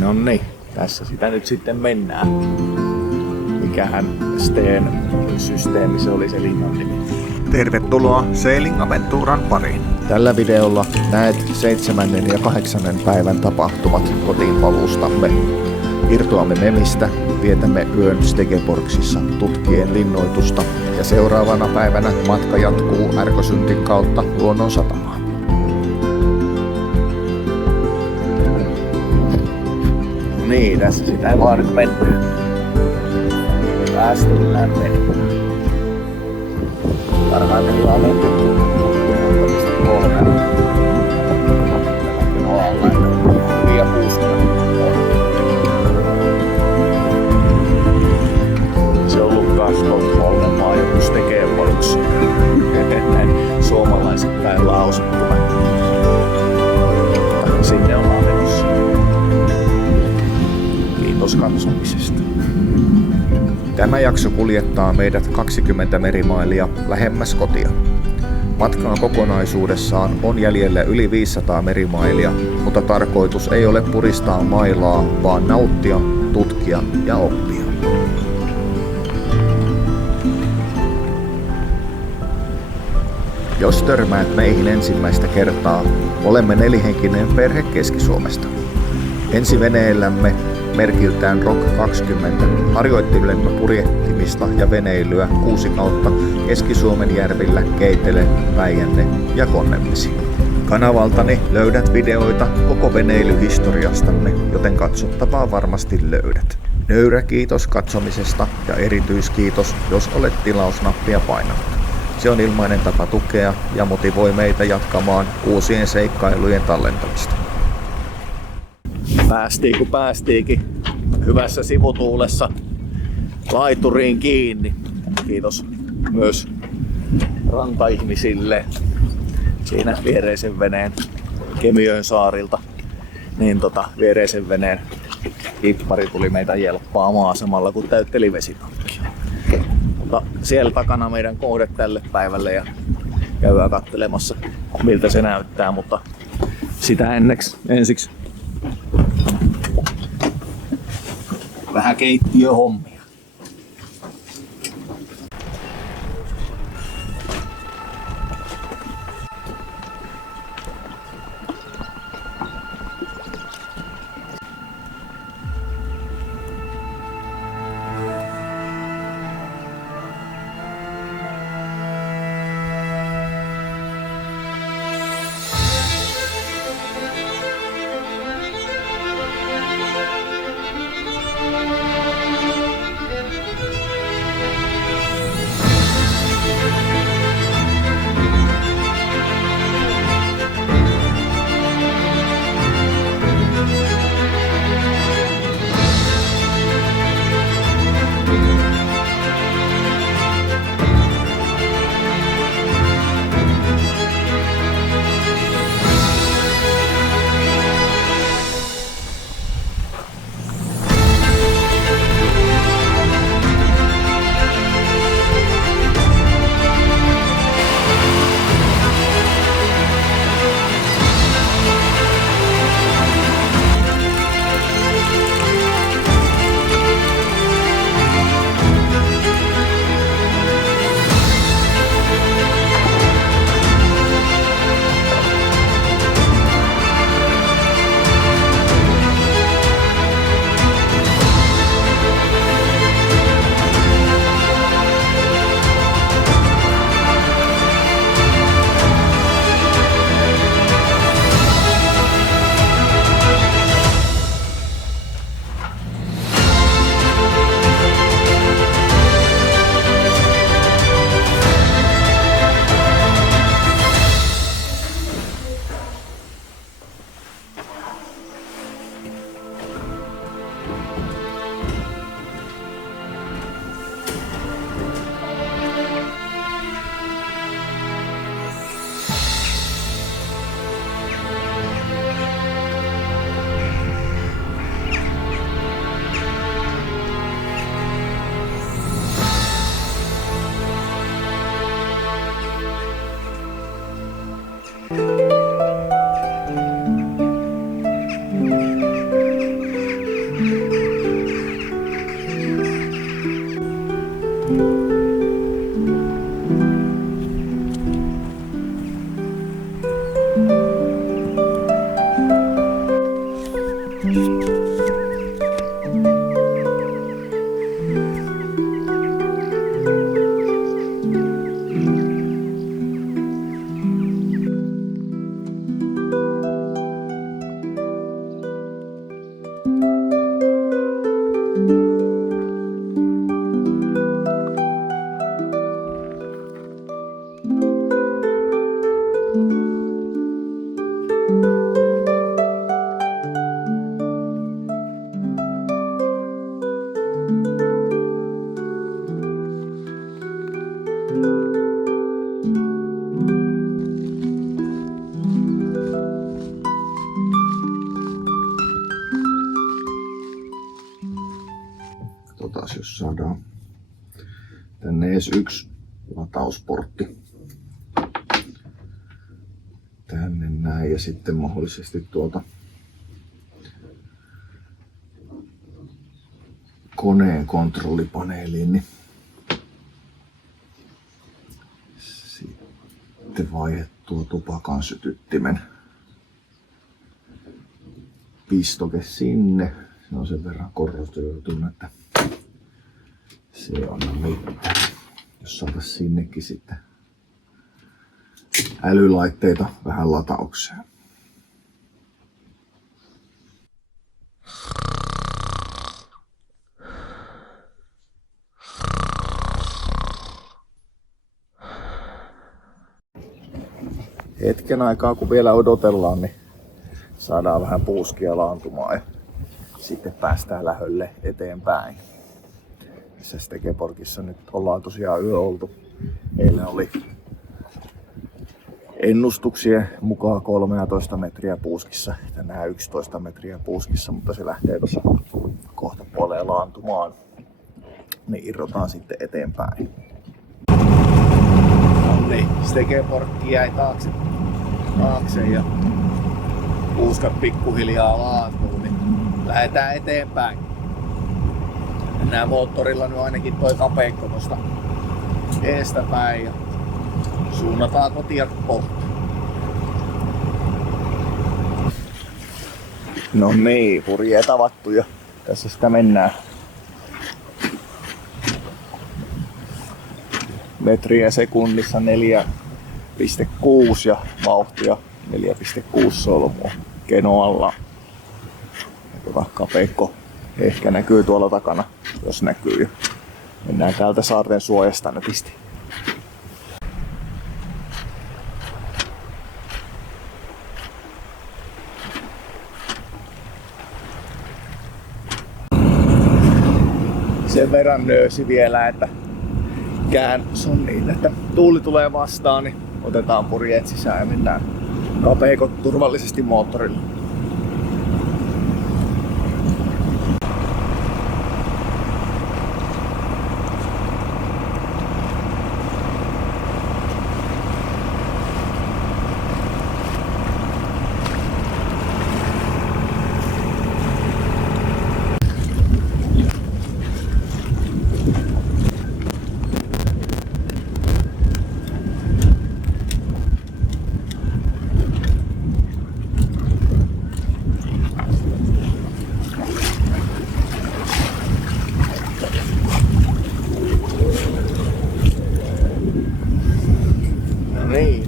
No niin, tässä sitä nyt sitten mennään. Mikähän Steen systeemi se oli se linnan nimi. Tervetuloa Sailing Aventuran pariin. Tällä videolla näet 7. ja 8. päivän tapahtumat kotiinpaluustamme. Irtoamme Memistä, vietämme yön Stegeborgsissa tutkien linnoitusta ja seuraavana päivänä matka jatkuu Ärkösyntin kautta Luonnon satamaan. No niin, tässä sitä ei vaan nyt mennä. Päästellään meni. Parhaimmillaan menty 3. Se on ollut Stockholmin maa, joku Stegeborgs. Näin suomalaisittain lausuttuna. Sinne ollaan menossa. Kiitos katsomisesta. Tämä jakso kuljettaa meidät 20 merimailia lähemmäs kotia. Matkan kokonaisuudessaan on jäljellä yli 500 merimailia, mutta tarkoitus ei ole puristaa mailaa, vaan nauttia, tutkia ja oppia. Jos törmäät meihin ensimmäistä kertaa, olemme 4-henkinen perhe Keski-Suomesta. Ensi veneellämme merkiltään Rock 20 harjoittelemme purjehtimista ja veneilyä 6 kautta Keski-Suomen järvillä Keitele, Päijänne ja Konnevesi. Kanavaltani löydät videoita koko veneilyhistoriastamme, joten katsottavaa varmasti löydät. Nöyrä kiitos katsomisesta ja erityiskiitos, jos olet tilausnappia painanut. Se on ilmainen tapa tukea ja motivoi meitä jatkamaan uusien seikkailujen tallentamista. Päästiin kun päästiinkin hyvässä sivutuulessa laituriin kiinni. Kiitos myös rantaihmisille siinä viereisen veneen Kemijoen saarilta. Niin viereisen veneen kippari tuli meitä jelppaamaan samalla kun täytteli vesitankkia. Mutta siellä takana meidän kohde tälle päivälle ja käydään katselemassa miltä se näyttää, mutta sitä ensiksi vähän keittiöhommia. Katsotaan, jos saadaan tänne edes yksi latausportti. Tänne näin ja sitten mahdollisesti tuolta koneen kontrollipaneeliin, niin sitten vaihdettua tupakan sytyttimen pistoke sinne. Se on sen verran korrostoitunut, että se on mitään. Jos saataisiin sinnekin sitten älylaitteita vähän lataukseen. Hetken aikaa kun vielä odotellaan, niin saadaan vähän puuskia laantumaan ja sitten päästään lähölle eteenpäin. Missä Stekeborgissa nyt ollaan tosiaan yö oltu. Eilen oli ennustuksien mukaan 13 metriä puuskissa, tänään 11 metriä puuskissa, mutta se lähtee tuossa kohta puoleen laantumaan. Niin irrotaan sitten eteenpäin. No niin, Stekeborg jäi taakse ja puuskat pikkuhiljaa laantuu, niin lähdetään eteenpäin. Mennään moottorilla nyt ainakin toi kapeikko tosta eestä päin ja suunnataan kotia kohti. No niin, purjee tavattu ja tässä sitä mennään. Metriä sekunnissa 4,6 ja vauhtia 4,6 solmua kenoalla. Kapeikko ehkä näkyy tuolla takana, jos näkyy. Mennään täältä saarten suojasta nätisti. Sen verran nöysi vielä, että käännös on niin, että tuuli tulee vastaan, niin otetaan purjeet sisään ja mennään kapeikot turvallisesti moottorilla.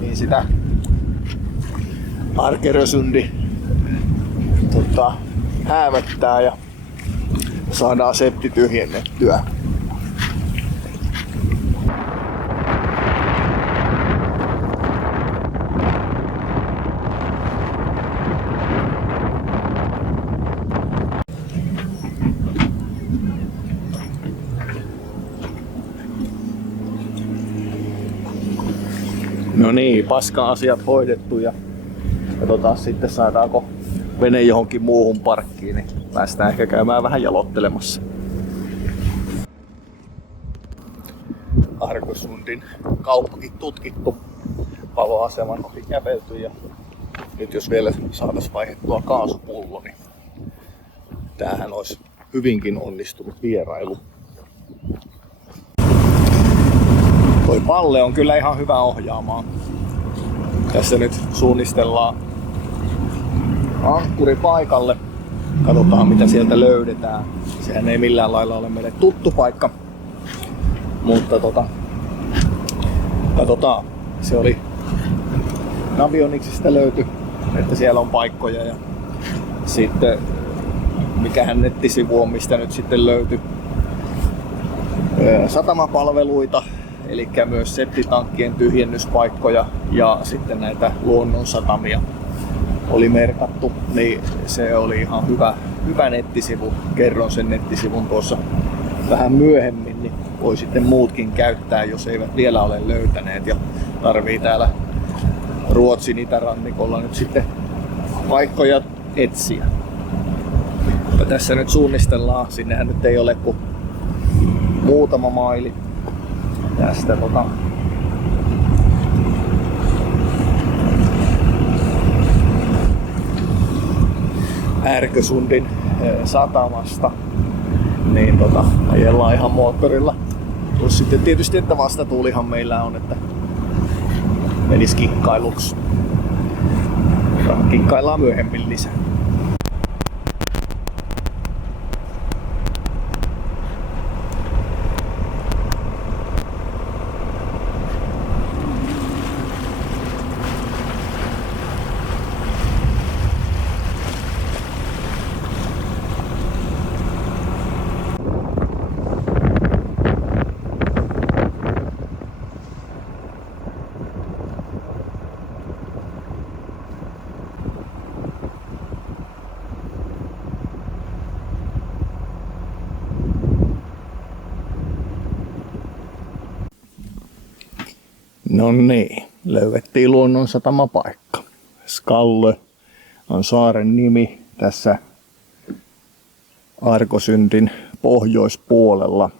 Niin sitä Arkerösundi häämöttää ja saadaan septi tyhjennettyä. No niin, paska-asiat hoidettu ja katsotaan sitten saadaanko vene johonkin muuhun parkkiin, niin päästään ehkä käymään vähän jalottelemassa. Arkösundin kauppakin tutkittu, paloaseman ohi kävelty ja nyt jos vielä saataisiin vaihdettua kaasupullo, niin tämähän olisi hyvinkin onnistunut vierailu. Toi Palle on kyllä ihan hyvä ohjaamaan. Tässä nyt suunnistellaan ankkuri paikalle Katsotaan mitä sieltä löydetään. Sehän ei millään lailla ole meille tuttu paikka. Mutta katsotaan. Se oli Navionicsista löyty, että siellä on paikkoja ja sitten mikähän nettisivu on, mistä nyt sitten löytyi satamapalveluita, eli myös septitankkien tyhjennyspaikkoja ja sitten näitä luonnonsatamia oli merkattu, niin se oli ihan hyvä nettisivu. Kerron sen nettisivun tuossa vähän myöhemmin, niin voi sitten muutkin käyttää, jos eivät vielä ole löytäneet ja tarvii täällä Ruotsin itärannikolla nyt sitten paikkoja etsiä. Mutta tässä nyt suunnistellaan, sinnehän nyt ei ole kuin muutama maili tästä Ärkösundin satamasta, niin ajellaan ihan moottorilla. Plus sitten tietysti, että vastatuulihan meillä on, että menis kikkailuksi. Kikkaillaan myöhemmin lisää. No niin, löydettiin luonnonsatamapaikka. Skalle on saaren nimi tässä Ärkösundin pohjoispuolella,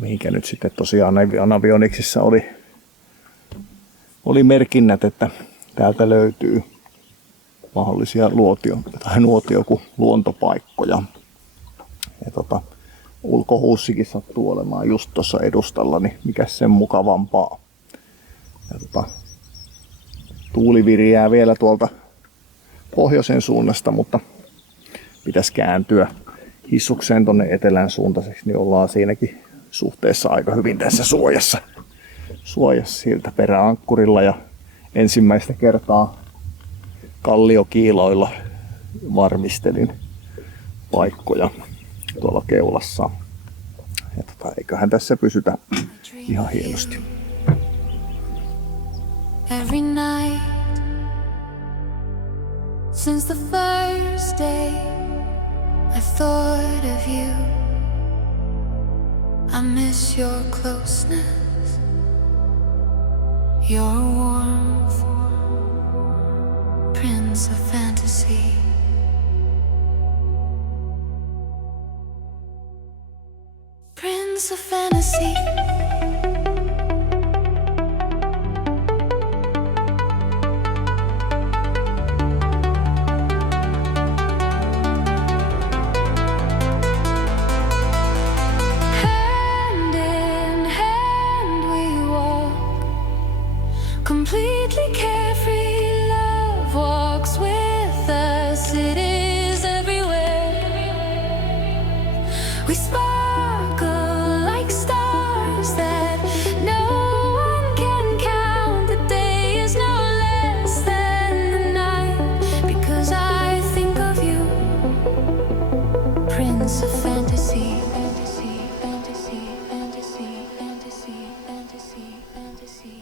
mihinkä nyt sitten tosiaan Navionicsissa oli merkinnät, että täältä löytyy mahdollisia luontopaikkoja. Ja ulkohuussikin sattuu olemaan just tuossa edustalla, niin mikäs sen mukavampaa. Ja tuuli viriää vielä tuolta pohjoisen suunnasta, mutta pitäisi kääntyä hissukseen tonne etelän suuntaiseksi, niin ollaan siinäkin suhteessa aika hyvin tässä suojassa siltä peräankkurilla. Ja ensimmäistä kertaa kalliokiiloilla varmistelin paikkoja tuolla keulassa. Ja eiköhän tässä pysytä ihan hienosti. Every night since the first day I thought of you. I miss your closeness, your warmth, Prince of Fantasy. Prince of Fantasy. Completely carefree, love walks with us. It is everywhere. We sparkle like stars that no one can count. The day is no less than the night, because I think of you, Prince of Fantasy. Fantasy, fantasy, fantasy, fantasy, fantasy, fantasy.